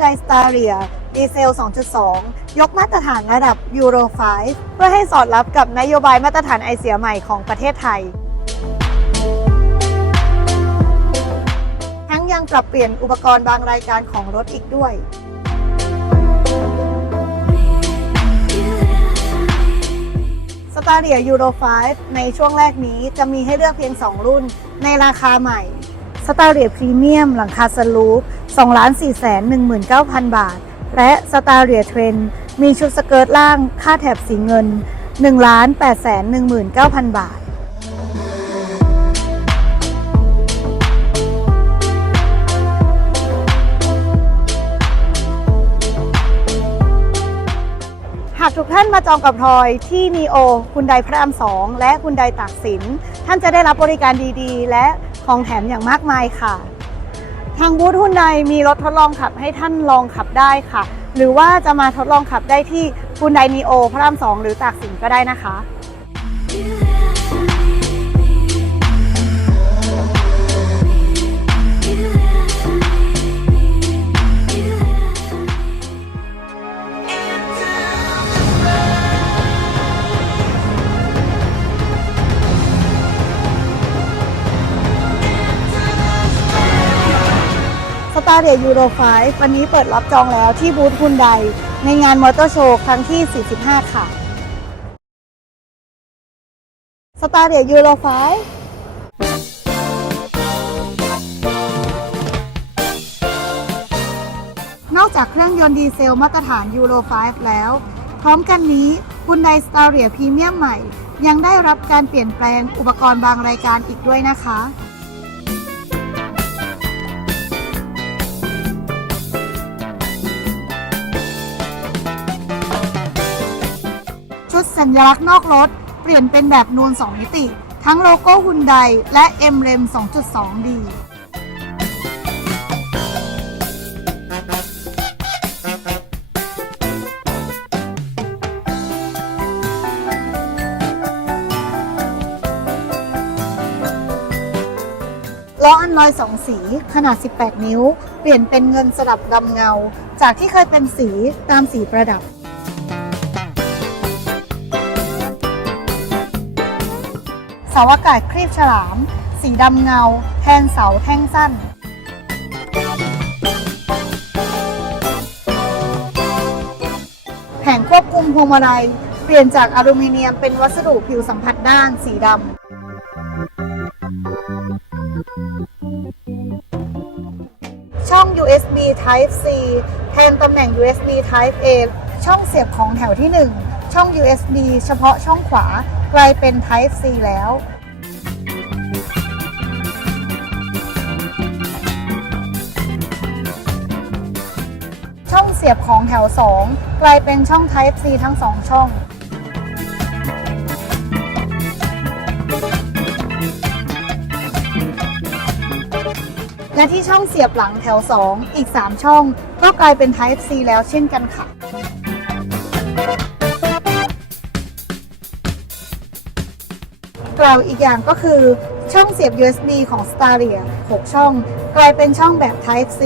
คุณไดสตาเรียดีเซล 2.2 ยกมาตรฐานระดับยูโร 5 เพื่อให้สอดรับกับนโยบายมาตรฐานไอเสียใหม่ของประเทศไทย ทั้งยังปรับเปลี่ยนอุปกรณ์บางรายการของรถอีกด้วยสตาเรียยูโร 5 ในช่วงแรกนี้จะมีให้เลือกเพียง 2 รุ่น ในราคาใหม่สตาเรียพรีเมียมหลังคาสลูป 2 4 1 9 0 0 0 บาท และสตาเรียเทรนมีชุดสเกิร์ตล่างค่าแถบสีเงิน 1 8 1 9 0 0 0 บาทหากทุกท่านมาจองกับพลอยที่นีโอคุณไดพระรามสองและคุณไดตากสิน ท่านจะได้รับบริการดีๆ และของแถมอย่างมากมายค่ะ ทางบูธคุณไดมีรถทดลองขับให้ท่านลองขับได้ค่ะ หรือว่าจะมาทดลองขับได้ที่คุณไดนีโอพระรามสองหรือตากสินก็ได้นะคะ ตาร์เดียยูโร5วันนี้เปิดรับจองแล้วที่บูธคุณไดในงานมอเตอร์โชว์ครั้งที่ 45 ค่ะสตาร์เดียยูโร5นอกจากเครื่องยนต์ดีเซลมาตรฐานยูโร5แล้ว พร้อมกันนี้คุณไดสตาร์เรียพรีเมียมใหม่ ยังได้รับการเปลี่ยนแปลงอุปกรณ์บางรายการอีกด้วยนะคะ สัญลักษณ์นอกรถ เปลี่ยนเป็นแบบนูน 2 มิติ ทั้งโลโก้ฮุนไดและ M r e m 2.2D ล้ออันลอยสองสีขนาด 18 นิ้ว เปลี่ยนเป็นเงินสลับดำเงา จากที่เคยเป็นสีตามสีประดับ เสาอากาศครีบฉลาม สีดำเงา แทนเสาแท่งสั้น แผงควบคุมพวงมาลัย เปลี่ยนจากอลูมิเนียมเป็นวัสดุผิวสัมผัสด้านสีดำช่อง USB Type C แทนตำแหน่ง USB Type A ช่องเสียบของแถวที่ 1 ช่อง USB เฉพาะช่องขวา กลายเป็น Type C แล้ว ช่องเสียบของแถว 2 กลายเป็นช่อง Type C ทั้ง 2 ช่องและที่ช่องเสียบหลังแถว 2 อีก 3 ช่อง ก็กลายเป็น Type C แล้วเช่นกันค่ะ กล่าอีกอย่างก็คือช่องเสียบ USB ของ Staria 6 ช่อง กลายเป็นช่องแบบ Type C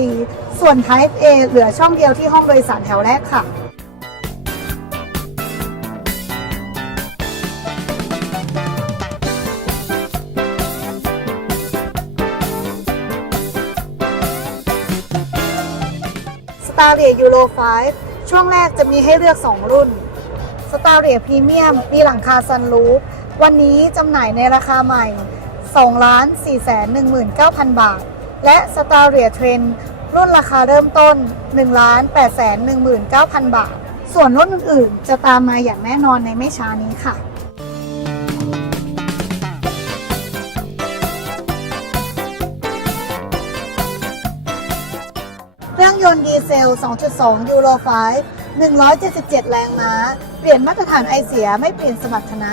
ส่วน Type A เหลือช่องเดียวที่ห้องโดยสารแถวแรกค่ะ s t a r i a Euro 5 ช่วงแรกจะมีให้เลือก 2 รุ่น s t a r i a Premium มีหลังคาซันรูฟ วันนี้จำหน่ายในราคาใหม่2 4 1 9 0 0 0 บาท และ s t a r i a Trend รุ่นราคาเริ่มต้น1 8 1 9 0 0 0 บาท ส่วนรุ่นอื่นๆ จะตามมาอย่างแน่นอนในไม่ช้านี้ค่ะเครื่องยนต์ดีเซล 2.2 ยูโร 5 177 แรงม้า เปลี่ยนมาตรฐานไอเสียไม่เปลี่ยนสมรรถนะ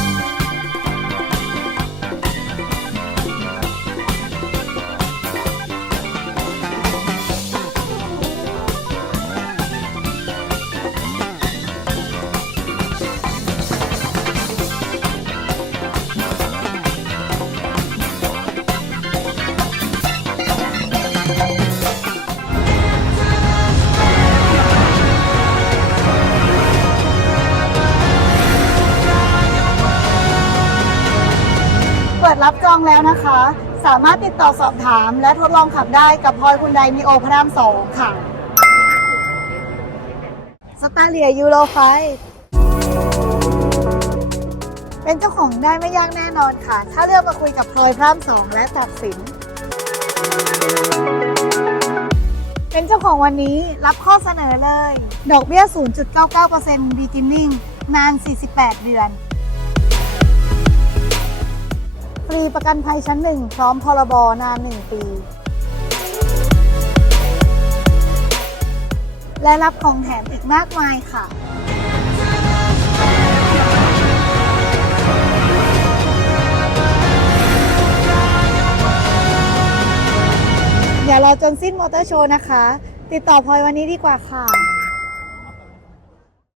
รับจองแล้วนะคะ สามารถติดต่อสอบถามและทดลองขับได้กับพลอยคุณไดมีโอพระรามสองค่ะสตาเลียยูโรไฟเป็นเจ้าของได้ไม่ยากแน่นอนค่ะ ถ้าเลือกมาคุยกับพลอยพระรามสองและตัดสิน เป็นเจ้าของวันนี้รับข้อเสนอเลย ดอกเบี้ย 0.99% beginning นาน 48 เดือน ฟรีประกันภัยชั้นหนึ่งพร้อมพรบนาน1ปี และรับของแถมอีกมากมายค่ะอย่ารอจนสิ้นมอเตอร์โชว์นะคะ ติดต่อพลอยวันนี้ดีกว่าค่ะ